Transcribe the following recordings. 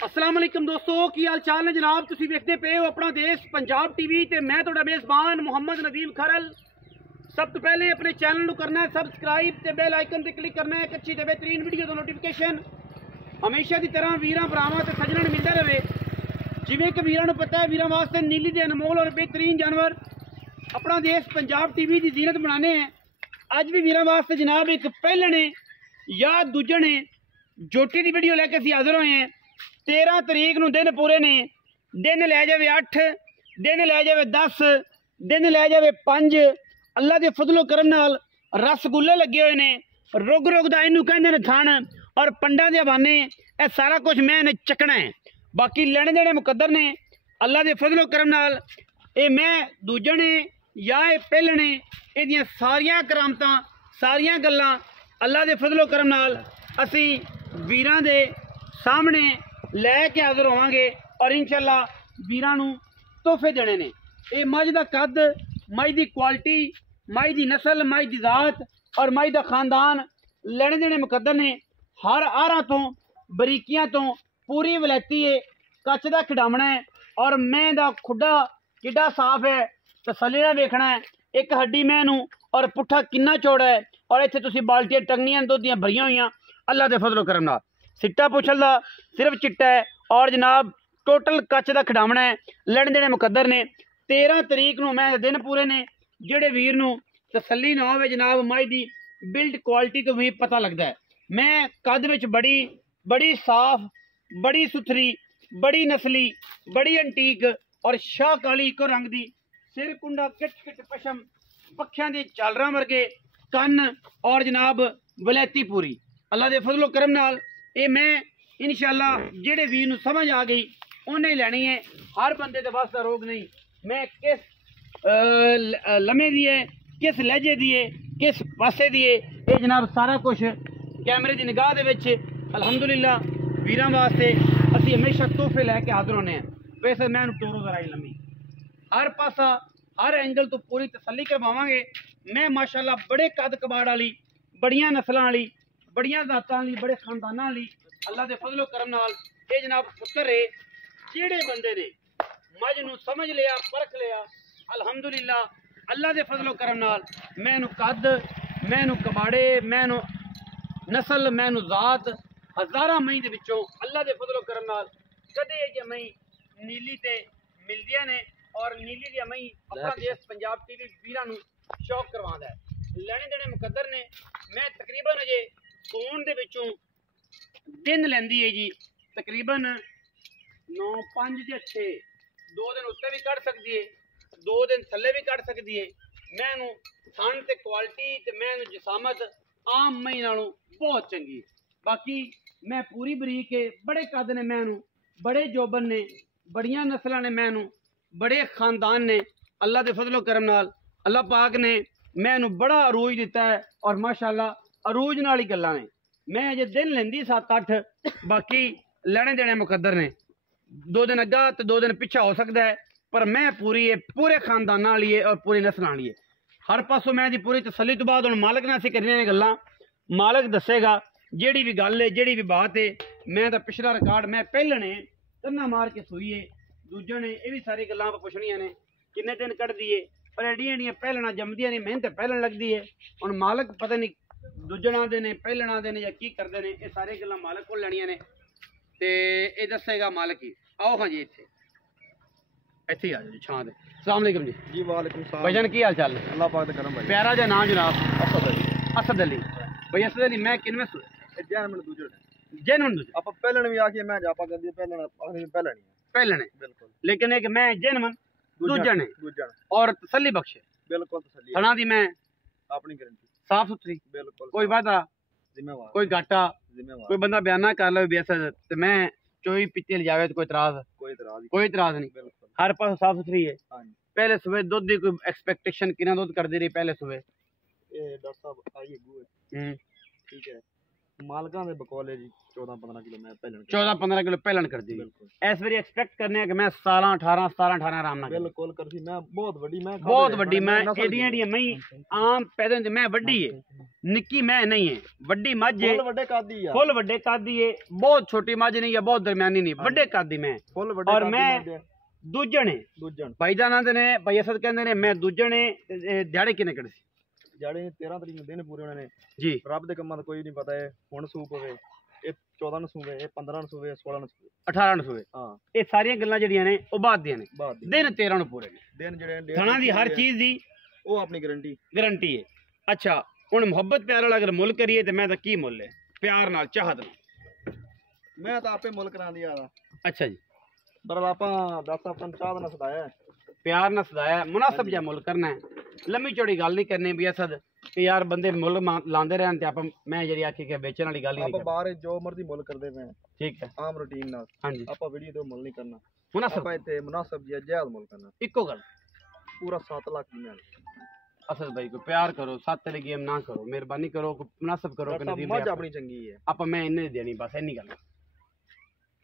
अस्सलाम वालेकुम दोस्तों की हाल चाल ने जनाब। तुसी देखते पे हो अपना देश पंजाब टीवी ते मैं तुहाडा मेज़बान मुहम्मद नदीम खरल। सब तो पहले अपने चैनल को करना है सबसक्राइब ते बेल आइकन ते क्लिक करना है एक अच्छी ते बेहतरीन वीडियो का नोटिफिकेशन हमेशा की तरह वीरां भरावां ते सज्जणां नूं मिलदा रहे। जिवें कि वीरां नूं पता है वीरां वास्ते नीली दे अनमोल और बेहतरीन जानवर अपना देश पंजाब टीवी की जीनत बनाने हैं। अज भी वीरां वास्ते जनाब एक पहलने या दूजने जोटी की वीडियो लैके असीं हाज़र होए हैं। 13 तरीक नूं दिन पूरे ने, दिन लै जावे 8, दिन लै जावे 10, दिन लै जावे 5। अल्लाह के फजलो करम नाल रसगुल्ले लगे हुए ने, रुग रुग दा इनू कहंदे ने थण और पंडा दे हवाने ए सारा कुछ मैं इन्हें चकना है। बाकी लेने देने मुकद्दर ने अल्लाह के फजलो करम नाल। ये मैं दूजने या ये पहलने इहदियां सारियां करामतां सारियां गल्लां अल्लाह के फजलो करम नाल असी वीरां दे सामने लैके हाज़र होवांगे और इंशाअल्लाह वीरां नूं तोहफे देने ने। ये मझ दा कद, मझ दी क्वालिटी, मझ दी नस्ल, मझ दी जात और मझ दा खानदान लेने देने मुकद्दर ने। हर आरा तो बरीकियां तो पूरी वलैती है, कच दा खिडावना है और मैं दा खुडा किड्डा साफ है, तसल्ली नाल वेखना है। एक हड्डी मैं नूं और पुट्ठा किन्ना चौड़ा है और इत्थे तुसीं बाल्टियां टंगनियां दुध दियां भरियां होईयां अल्लाह दे फजलो करम नाल। सिट्टा पुछल दा सिर्फ चिट्टा है और जनाब टोटल कच दा खिडावना है। लेने देने मुकद्दर ने। 13 तरीक नूं मैं दिन पूरे ने जेड़े वीर नूं तसल्ली ना होवे जनाब माई दी बिल्ड क्वालिटी तो भी पता लगता है। मैं कद विच बड़ी साफ, बड़ी सुथरी, बड़ी नस्ली, बड़ी अंटीक और शाह काली इको रंग दी, सिर कुंडा किट किट पशम, पक्षियां दी झालरां वर्गे कन्न और जनाब वलैती पूरी अल्लाह दे फजलो करम नाल। ये मैं इंशाअल्लाह जेड़े वीर नूं समझ आ गई उन्हें लैनी है। हर बंदे दे वास्ते रोग नहीं। मैं किस लम्हे दी है, किस लहजे दी है, किस पासे दी है, ये जनाब सारा कुछ कैमरे की निगाह दे विच अल्हम्दुलिल्लाह वीरां वास्ते असीं हमेशा तोहफे लैके हाज़र होने हैं। वैसे मैं टोरो कराई लम्मी हर पासा हर एंगल तो पूरी तसल्ली करवावांगे। मैं माशाअल्लाह बड़े कद कबाड़ वाली, बड़ियां नस्लां वाली, बड़ियां जातां वाली, बड़े खानदानां वाली अल्लाह के फजलो करम नाल ये जनाब पुत्तर है। जेड़े बंदे ने मझ नूं समझ लिया, परख लिया, अल्हम्दुलिल्लाह अल्लाह के फजलो करम नाल मैनू कद, मैनू कबाड़े, मैनू नस्ल, मैनू जात हज़ारां मई दे विचों अल्लाह के फजलो करम नाल कदे ये मई नीली ते मिलदियां ने और नीली दी मई अपना देश पंजाब टीवी वीरां नूं शौक करवांदा है। लेने देने मुकद्दर ने। मैं तकरीबन अजे सोन दे विचों दिन लैंदी है जी तकरीबन 9, 5 या 6, 2 दिन उत्ते भी कढ़ सकती है, 2 दिन थल्ले भी कढ़ सकती है। मैनू थन ते क्वालिटी ते मैनू जिसामत आम मई नालों बहुत चंगी है। बाकी मैं पूरी बरीक है, बड़े कद ने मैनू, बड़े जोबन ने, बड़ियां नस्लां ने मैनू, बड़े खानदान ने अल्लाह के फजलो करम नाल। अल्लाह पाक ने मैनू बड़ा अरूज दिता है और माशाअल्लाह अरूज नाल ही गल्लां ने। मैं अजे दिन लेंदी 7-8, बाकी लेने देने मुकद्दर ने। 2 दिन अग्गा तो 2 दिन पिछा हो सकता है पर मैं पूरे खानदाना वाली है और पूरी नस्लां वाली है। हर पासों मैं दी पूरी तसल्ली तो बाद हुण मालक ने असीं करनियां ने गल्लां। मालक दसेगा जेड़ी भी गल है, जेड़ी भी बात है। मैं तो पिछला रिकॉर्ड मैं पहलने कन्ना मार के सूई है, दूजे ने ये भी सारी गल्लां पुछनियां ने किन्ने दिन कढ़दी है और एडियां एडियां पहलना जमदियां ने, मेहनत पहलन लगती है। हुण मालक पता नहीं दूजना दे ने, पहलना दे ने या की करदे ने, ये सारी गल्लां मालक कोल लैणियां ने ते ये दसेगा मालक ही। आओ हाँ जी इत्थे इत्थे आ जाओ जी छां दे। अस्सलाम वालेकुम जी। जी वालेकुम सलाम। भाईजान की हाल चाल है? अल्लाह पाक दा करम भाई। प्यारा जा नाम जनाब? असद अली। असद अली भाई। असद अली मैं किनवें जैनमन दूजे जैनवन दूजे आप पहलण भी आके मैं जापा करदी पहलण आखरी पहलण ही पहलने बिल्कुल। लेकिन एक मैं जैनवन दूजने दूजन और तसल्ली बख्शे बिल्कुल तसल्ली थना दी मैं अपनी गारंटी साफ सुथरी, बिल्कुल कोई वादा, जिम्मेवार कोई घाटा, जिम्मेवार कोई बंदा बयाना कर लो बेस ते मैं चोई पीती ले जावे तो कोई कोई इतराज नहीं। बिल्कुल हर पास साफ सुथरी है। हां जी। पहले सुबह दूध दी कोई एक्सपेक्टेशन किना दूध कर दे रही पहले सुबह? ये डॉक्टर साहब आइए गुए ठीक है ਮਾਲਕਾਂ ਦੇ ਬਕੌਲੇ ਜੀ 14-15 ਕਿਲੋ ਮੈਂ ਪਹਿਲਣ 14-15 ਕਿਲੋ ਪਹਿਲਣ ਕਰ ਦੀ ਬਿਲਕੁਲ ਇਸ ਵਾਰੀ ਐਕਸਪੈਕਟ ਕਰਨੇ ਆ ਕਿ ਮੈਂ 17-18 ਆਰਾਮ ਨਾਲ ਬਿਲਕੁਲ ਕਰਦੀ ਮੈਂ ਬਹੁਤ ਵੱਡੀ ਮੈਂ ਬਹੁਤ ਵੱਡੀ ਮੈਂ ਏਡੀਆਂ ਮੈਂ ਆਮ ਪੈਦਾ ਹੁੰਦੇ ਮੈਂ ਵੱਡੀ ਏ ਨਿੱਕੀ ਮੈਂ ਨਹੀਂ ਹੈ ਵੱਡੀ ਮੱਝ ਏ ਫੁੱਲ ਵੱਡੇ ਕਾਦੀ ਆ ਫੁੱਲ ਵੱਡੇ ਕਾਦੀ ਏ ਬਹੁਤ ਛੋਟੀ ਮੱਝ ਨਹੀਂ ਹੈ ਬਹੁਤ ਦਰਮਿਆਨੀ ਨਹੀਂ ਵੱਡੇ ਕਾਦੀ ਮੈਂ ਫੁੱਲ ਵੱਡੇ ਔਰ ਮੈਂ ਦੂਜਣੇ ਭਾਈ ਦਾ ਆਨੰਦ ਨੇ ਭਾਈ ਅਸਦ ਕਹਿੰਦੇ ਨੇ ਮੈਂ ਦੂਜਣੇ ਦਿਹਾੜੇ ਕਿੰਨੇ ਕੱਢੇ ਸੀ ਜਿਹੜੇ 13 ਤਰੀਕ ਨੂੰ ਦਿਨ ਪੂਰੇ ਉਹਨਾਂ ਨੇ ਜੀ ਰੱਬ ਦੇ ਕੰਮਾਂ ਦਾ ਕੋਈ ਨਹੀਂ ਪਤਾ ਹੈ ਹੁਣ ਸੂਪ ਹੋਵੇ ਇਹ 14 ਨੂੰ ਸੂਵੇ ਇਹ 15 ਨੂੰ ਸੂਵੇ 16 ਨੂੰ ਸੂਵੇ 18 ਨੂੰ ਸੂਵੇ ਹਾਂ ਇਹ ਸਾਰੀਆਂ ਗੱਲਾਂ ਜਿਹੜੀਆਂ ਨੇ ਉਹ ਬਾਅਦ ਦੀਆਂ ਨੇ ਦਿਨ 13 ਨੂੰ ਪੂਰੇ ਨੇ ਦਿਨ ਜਿਹੜੇ ਥਣਾ ਦੀ ਹਰ ਚੀਜ਼ ਦੀ ਉਹ ਆਪਣੀ ਗਾਰੰਟੀ ਹੈ ਅੱਛਾ ਹੁਣ ਮੁਹੱਬਤ ਪਿਆਰ ਵਾਲਾ ਅਗਰ ਮੁੱਲ ਕਰੀਏ ਤੇ ਮੈਂ ਤਾਂ ਕੀ ਮੁੱਲ ਹੈ ਪਿਆਰ ਨਾਲ ਚਾਹਤ ਨਾਲ ਮੈਂ ਤਾਂ ਆਪੇ ਮੁੱਲ ਕਰਾਂਦੀ ਆਦਾ ਅੱਛਾ ਜੀ ਪਰ ਆਪਾਂ 10 ਆਪਾਂ ਚਾਹ ਦਾ ਸਦਾਇਆ ਪਿਆਰ ਨਾਲ ਸਦਾਇਆ ਮੁਨਾਸਬ ਜਿਹਾ ਮੁੱਲ ਕਰਨਾ ਹੈ ਲੰਮੀ ਚੌੜੀ ਗੱਲ ਨਹੀਂ ਕਰਨੀ ਵੀ ਅਸਦ ਕਿ ਯਾਰ ਬੰਦੇ ਮੁੱਲ ਲਾਉਂਦੇ ਰਹਿਣ ਤੇ ਆਪਾਂ ਮੈਂ ਜਿਹੜੀ ਆਖੀ ਕਿ ਵੇਚਣ ਵਾਲੀ ਗੱਲ ਹੀ ਨਹੀਂ ਆਪਾਂ ਬਾਹਰ ਜੋ ਮਰਜ਼ੀ ਮੁੱਲ ਕਰਦੇ ਪਏ ਠੀਕ ਹੈ ਆਮ ਰੂਟੀਨ ਨਾਲ ਹਾਂਜੀ ਆਪਾਂ ਵੀਡੀਓ ਤੋਂ ਮੁੱਲ ਨਹੀਂ ਕਰਨਾ ਮੁਨਾਸਬ ਆਪਾਂ ਇੱਥੇ ਮੁਨਾਸਬ ਜਿਹਾ ਜਾਇਜ਼ ਮੁੱਲ ਕਰਨਾ ਇੱਕੋ ਗੱਲ ਪੂਰਾ 7 ਲੱਖ ਦੀ ਅਸਦ ਭਾਈ को प्यार करो 7 वाली गेम ना करो मेहरबानी करो मुनासिब करो कि नदीम मज अपनी चंगी है आप मैं इन्ने देनी बस इन्नी गल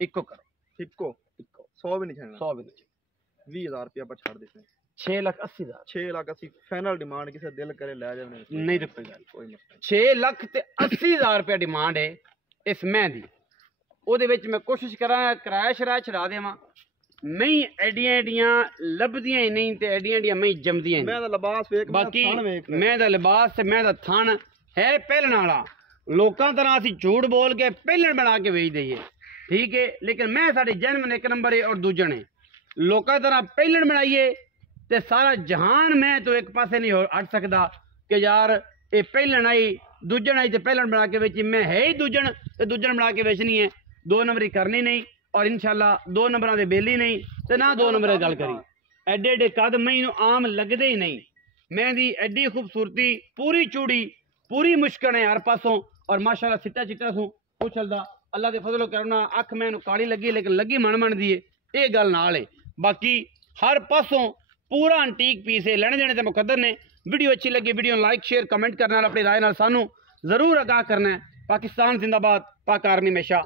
इक्को करो इक्को 100 भी नहीं छेड़ना 100 भी नहीं 20000 रुपया आप छाड़ देते हैं 6,80,000 6 लाख अस्सी फाइनल डिमांड किसी दिल करे ले जाने नहीं तो कोई गल कोई मसला 6,80,000 रुपया डिमांड है इस मैं दी ਉਹਦੇ ਵਿੱਚ ਮੈਂ ਕੋਸ਼ਿਸ਼ ਕਰਾਂ ਕਿਰਾਇਆ ਸ਼ਰਾਇਆ ਛਡਾ ਦੇਵਾਂ ਮੈਂ ਐਡੀਆਂ ਲੱਭਦੀਆਂ ਹੀ ਨਹੀਂ ਤੇ ਐਡੀਆਂ ਮੈਂ ਜੰਮਦੀਆਂ ਮੈਂ ਤਾਂ ਲਿਬਾਸ ਵੇਖ ਬਾਕੀ ਮੈਂ ਦਾ ਲਿਬਾਸ ਤੇ ਮੈਂ ਦਾ ਥਣ ਹੈ ਪਹਿਲਣ ਵਾਲਾ ਲੋਕਾਂ ਤਰ੍ਹਾਂ ਅਸੀਂ ਝੂਠ ਬੋਲ ਕੇ ਪਹਿਲਣ ਬਣਾ ਕੇ ਵੇਚ ਦਈਏ ਠੀਕ ਹੈ ਲੇਕਿਨ ਮੈਂ ਸਾਡੇ ਜਨਮ ਨੇ 1 ਨੰਬਰ ਹੈ ਔਰ ਦੂਜਾ ਨੇ ਲੋਕਾਂ ਤਰ੍ਹਾਂ ਪਹਿਲਣ ਬਣਾਈਏ ਤੇ ਸਾਰਾ ਜਹਾਨ ਮੈਂ ਤੋਂ ਇੱਕ ਪਾਸੇ ਨਹੀਂ ਹਟ ਸਕਦਾ ਕਿ ਯਾਰ ਇਹ ਪਹਿਲਣ ਆਈ ਦੂਜਣ ਆਈ ਤੇ ਪਹਿਲਣ ਬਣਾ ਕੇ ਵੇਚੀ ਮੈਂ ਹੈ ਹੀ ਦੂਜਣ ਤੇ ਦੂਜਣ ਬਣਾ ਕੇ ਵੇਚਣੀ ਹੈ 2 ਨੰਬਰੀ ਕਰਨੀ ਨਹੀਂ और इंशाल्लाह 2 नंबर के बेली नहीं तो ना 2 नंबर गल करी एडे एडे कद मैनू आम लगते ही नहीं मैं दी एडी खूबसूरती पूरी चूड़ी पूरी मुश्किल है हर पासों और माशाल्लाह चिट्टा चिट्टा सूं उछलदा अल्लाह के फजलो करना अख मैनू काली लगी लेकिन लगी मन दी है ये गल नाल है बाकी हर पासों पूरा अंटीक पीस है लेने देने ते मुकद्दर ने वीडियो अच्छी लगी वीडियो लाइक शेयर कमेंट करना अपनी राय नाल सानू जरूर आगाह करना है पाकिस्तान जिंदाबाद पाक आर्मी हमेशा